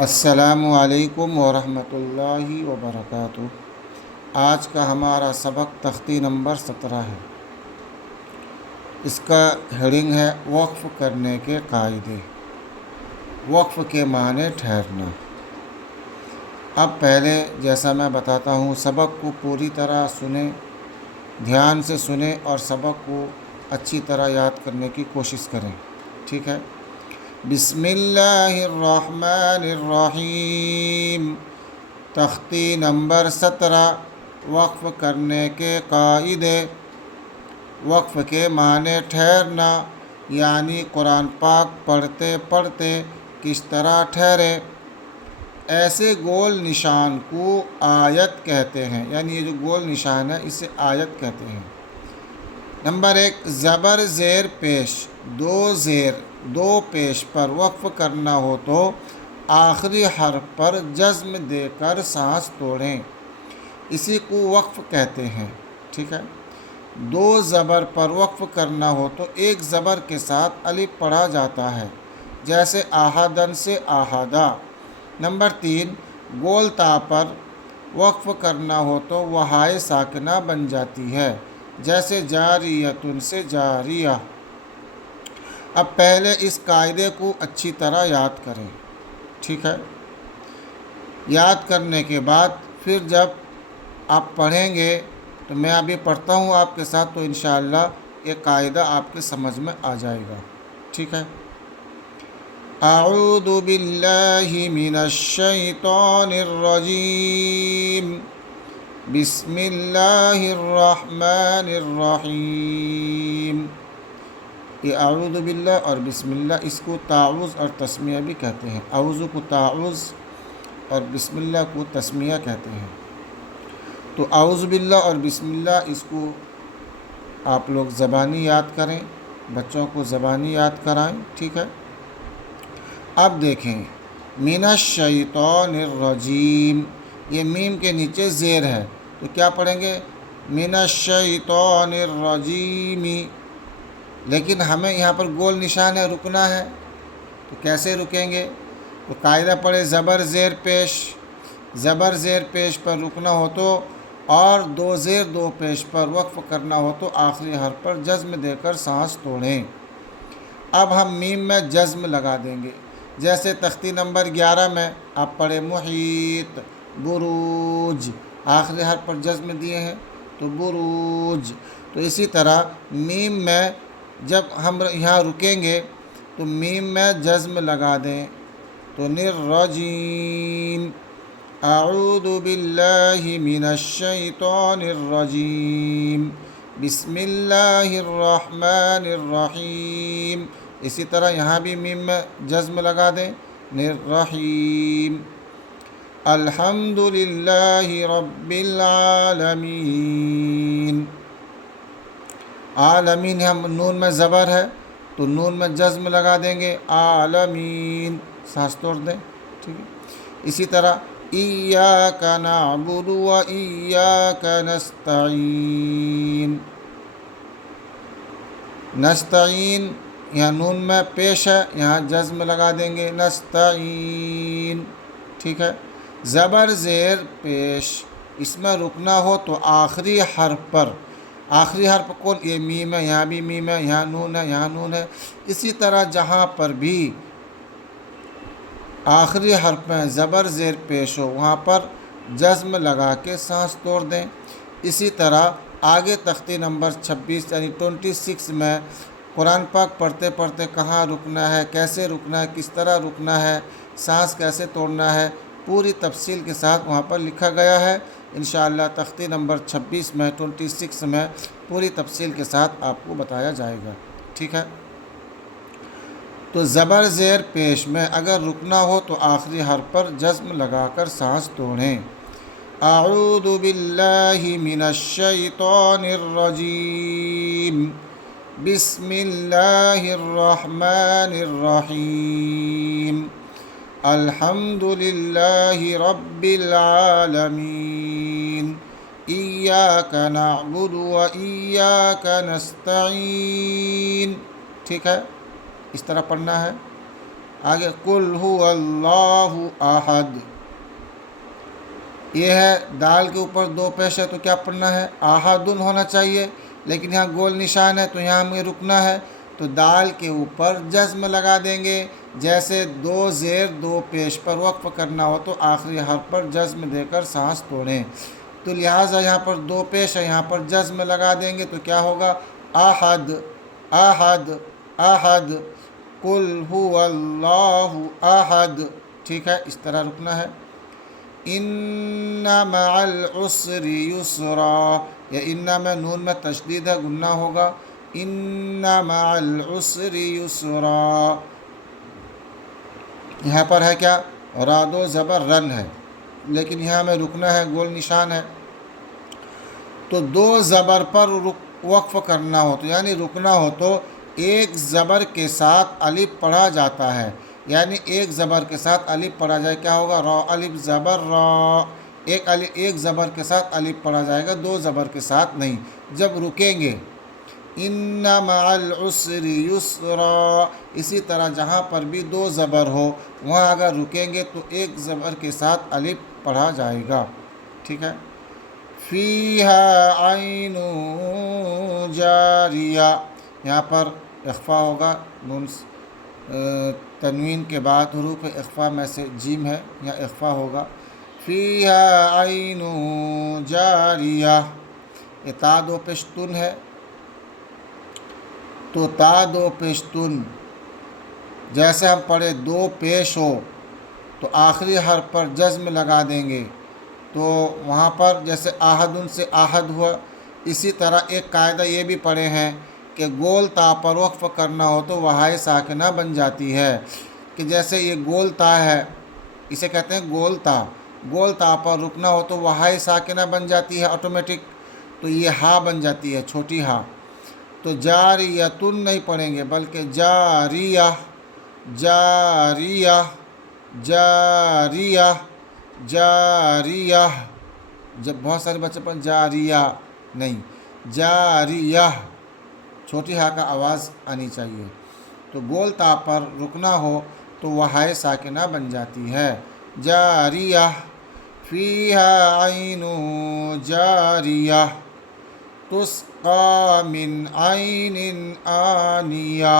السلام علیکم ورحمۃ اللہ وبرکاتہ۔ آج کا ہمارا سبق تختی نمبر 17 ہے۔ اس کا ہیڈنگ ہے وقف کرنے کے قاعدے۔ وقف کے معنی ٹھہرنا۔ اب پہلے جیسا میں بتاتا ہوں، سبق کو پوری طرح سنیں، دھیان سے سنیں اور سبق کو اچھی طرح یاد کرنے کی کوشش کریں، ٹھیک ہے؟ بسم اللہ الرحمن الرحیم۔ تختی نمبر 17، وقف کرنے کے قاعدے۔ وقف کے معنی ٹھہرنا، یعنی قرآن پاک پڑھتے پڑھتے کس طرح ٹھہرے۔ ایسے گول نشان کو آیت کہتے ہیں، یعنی یہ جو گول نشان ہے اسے آیت کہتے ہیں۔ نمبر 1، زبر زیر پیش، دو پیش پر وقف کرنا ہو تو آخری حرف پر جزم دے کر سانس توڑیں، اسی کو وقف کہتے ہیں، ٹھیک ہے؟ 2 زبر پر وقف کرنا ہو تو ایک زبر کے ساتھ الف پڑھا جاتا ہے، جیسے آہدن سے آہدہ۔ نمبر 3، گول تا پر وقف کرنا ہو تو وہ ہائے ساکنہ بن جاتی ہے، جیسے جاریتن سے جاریہ۔ اب پہلے اس قاعدے کو اچھی طرح یاد کریں، ٹھیک ہے؟ یاد کرنے کے بعد پھر جب آپ پڑھیں گے تو میں ابھی پڑھتا ہوں آپ کے ساتھ، تو انشاءاللہ یہ قاعدہ آپ کے سمجھ میں آ جائے گا، ٹھیک ہے؟ اعوذ باللہ من الشیطان الرجیم، بسم اللہ الرحمن الرحیم۔ یہ اعوذ باللہ اور بسم اللہ، اس کو تعوذ اور تسمیہ بھی کہتے ہیں۔ اعوذ کو تعوذ اور بسم اللہ کو تسمیہ کہتے ہیں۔ تو اعوذ باللہ اور بسم اللہ، اس کو آپ لوگ زبانی یاد کریں، بچوں کو زبانی یاد کرائیں، ٹھیک ہے؟ اب دیکھیں، من الشیطان الرجیم، یہ میم کے نیچے زیر ہے، تو کیا پڑھیں گے؟ من الشیطان الرجیم۔ لیکن ہمیں یہاں پر گول نشان ہے، رکنا ہے، تو کیسے رکیں گے؟ تو قاعدہ پڑھے، زبر زیر پیش، زبر زیر پیش پر رکنا ہو تو، اور 2 زیر 2 پیش پر وقف کرنا ہو تو آخری حرف پر جزم دے کر سانس توڑیں۔ اب ہم میم میں جزم لگا دیں گے، جیسے تختی نمبر 11 میں آپ پڑھے محیط، بروج، آخری حرف پر جزم دیے ہیں تو بروج۔ تو اسی طرح میم میں جب ہم یہاں رکیں گے تو میم میں جزم لگا دیں، تو الرجیم، اعوذ باللہ من الشیطان الرجیم، بسم اللہ الرحمن الرحیم۔ اسی طرح یہاں بھی میم میں جزم لگا دیں، الرحیم، الحمد للہ رب العالمین۔ عالمین ہم نون میں زبر ہے تو نون میں جزم لگا دیں گے، عالمین، سانس توڑ دیں، ٹھیک ہے؟ اسی طرح ایاک نعبد و ایاک نستعین، نستعین یہاں نون میں پیش ہے، یہاں جزم لگا دیں گے، نستعین، ٹھیک ہے؟ زبر زیر پیش، اس میں رکنا ہو تو آخری حرف پر، آخری حرف کون؟ یہ میم ہے، یہاں بھی میم ہے، یہاں نون ہے، یہاں نون ہے۔ اسی طرح جہاں پر بھی آخری حرف میں زبر زیر پیش ہو وہاں پر جزم لگا کے سانس توڑ دیں۔ اسی طرح آگے تختی نمبر 26 یعنی 26 میں قرآن پاک پڑھتے پڑھتے کہاں رکنا ہے، کیسے رکنا ہے، کس طرح رکنا ہے، سانس کیسے توڑنا ہے، پوری تفصیل کے ساتھ وہاں پر لکھا گیا ہے۔ انشاءاللہ تختی نمبر 26 میں 26 میں پوری تفصیل کے ساتھ آپ کو بتایا جائے گا، ٹھیک ہے؟ تو زبر زیر پیش میں اگر رکنا ہو تو آخری حرف پر جزم لگا کر سانس توڑیں۔ اعوذ باللہ من الشیطان الرجیم، بسم اللہ الرحمن الرحیم، الحمد للہ رب العالمین، ایاک نعبد و ایاک نستعین، ٹھیک ہے؟ اس طرح پڑھنا ہے۔ آگے قل هو اللہ احد، یہ ہے دال کے اوپر دو پیش ہے تو کیا پڑھنا ہے؟ احدن ہونا چاہیے، لیکن یہاں گول نشان ہے تو یہاں ہمیں رکنا ہے، تو دال کے اوپر جزم لگا دیں گے، جیسے دو زیر دو پیش پر وقف کرنا ہو تو آخری حرف پر جزم دے کر سانس توڑیں، تو لہٰذا یہاں پر دو پیش ہے، یہاں پر جزم لگا دیں گے تو کیا ہوگا؟ احد احد احد قل هو اللہ احد، ٹھیک ہے، اس طرح رکنا ہے۔ ان مع العسر یسرا، یا ان میں نون میں تشدید ہے، گنہ ہوگا، ان مع العسر یسرا، یہاں پر ہے کیا؟ راد و زبر رن ہے، لیکن یہاں میں رکنا ہے، گول نشان ہے، تو دو زبر پر وقف کرنا ہو تو یعنی رکنا ہو تو ایک زبر کے ساتھ الف پڑھا جاتا ہے، یعنی ایک زبر کے ساتھ الف پڑھا جائے، کیا ہوگا؟ را، الف زبر را، ایک زبر کے ساتھ الف پڑھا جائے گا، دو زبر کے ساتھ نہیں، جب رکیں گے ان مع العسر یسرا، اسی طرح جہاں پر بھی دو زبر ہو وہاں اگر رکیں گے تو ایک زبر کے ساتھ الف پڑھا جائے گا، ٹھیک ہے۔ فیہا عین جاریہ، یہاں پر اخفا ہوگا، نون تنوین کے بعد حروف اخفا میں سے جیم ہے، یہاں اخفا ہوگا، فیہا عین جاریہ، یہ تا دو پشتن ہے، تو تا دو پشتن جیسے ہم پڑھے دو پیش ہو تو آخری حرف پر جزم لگا دیں گے، تو وہاں پر جیسے آہدن سے آہد ہوا، اسی طرح ایک قاعدہ یہ بھی پڑھے ہیں کہ گول تا پر وقف کرنا ہو تو وہائے ساکنہ بن جاتی ہے، کہ جیسے یہ گول تا ہے، اسے کہتے ہیں گول تا، گول تا پر رکنا ہو تو وہائے ساکنہ بن جاتی ہے آٹومیٹک، تو یہ ہا بن جاتی ہے، چھوٹی ہا، تو جاریتن نہیں پڑھیں گے بلکہ جاریہ جاریہ جاریہ جاریہ، جب بہت سارے بچے پر جاریہ نہیں، جاریہ، چھوٹی ہا کا آواز آنی چاہیے، تو گول تا پر رکنا ہو تو وہائے ساکنہ بن جاتی ہے، جاریہ، فیہا عین جاریہ تسقی من عین آنیہ،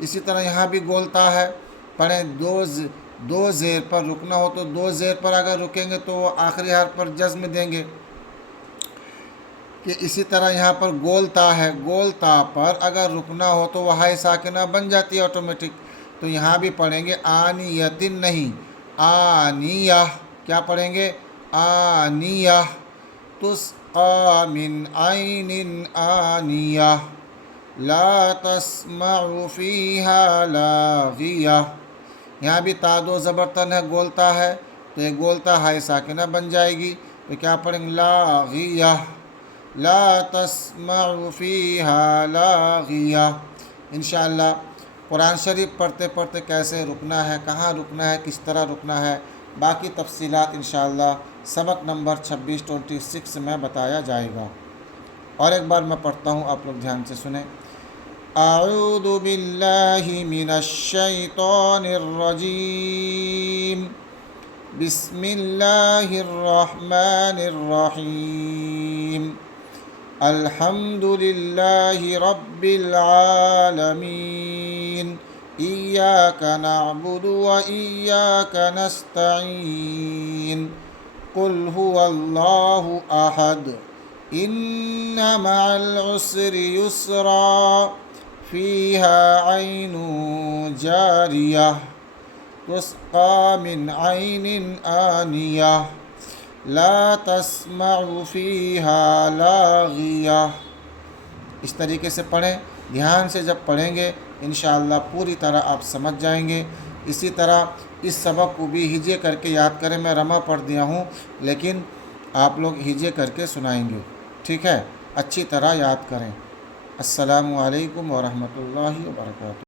اسی طرح یہاں بھی گولتا ہے، پڑھیں دو زیر پر رکنا ہو تو دو زیر پر اگر رکیں گے تو وہ آخری حرف پر جزم دیں گے، کہ اسی طرح یہاں پر گولتا ہے، گولتا پر اگر رکنا ہو تو وہائے ساکنہ بن جاتی ہے آٹومیٹک، تو یہاں بھی پڑھیں گے آنیتن نہیں، آنیہ، کیا پڑھیں گے؟ آنیہ تسقی من عین آنیہ لا تسمع فیہا لاغیہ، یہاں بھی تا دو زبرتن ہے، گولتا ہے، تو یہ گولتا ہائے ساکنہ بن جائے گی، تو کیا پڑھیں گے؟ لاغیہ لا تسمع فیہا لاغیہ۔ انشاءاللہ قرآن شریف پڑھتے پڑھتے کیسے رکنا ہے، کہاں رکنا ہے، کس طرح رکنا ہے، باقی تفصیلات انشاءاللہ سبق نمبر 26 میں بتایا جائے گا۔ اور ایک بار میں پڑھتا ہوں، آپ لوگ دھیان سے سنیں۔ اعوذ باللہ من الشیطان الرجیم، بسم اللہ الرحمن الرحیم، الحمد للہ رب العالمین، ایاک نعبد و ایاک نستعین، قل هو اللہ احد، ان مع العسر یسرا، فیہا عین جاریہ تسقی من عین آنیہ لا تسمع فیہا لاغیہ، اس طریقے سے پڑھیں، دھیان سے جب پڑھیں گے انشاءاللہ پوری طرح آپ سمجھ جائیں گے۔ اسی طرح اس سبق کو بھی ہجے کر کے یاد کریں، میں رمہ پڑھ دیا ہوں لیکن آپ لوگ ہجے کر کے سنائیں گے، ٹھیک ہے، اچھی طرح یاد کریں۔ السلام علیکم ورحمۃ اللہ وبرکاتہ۔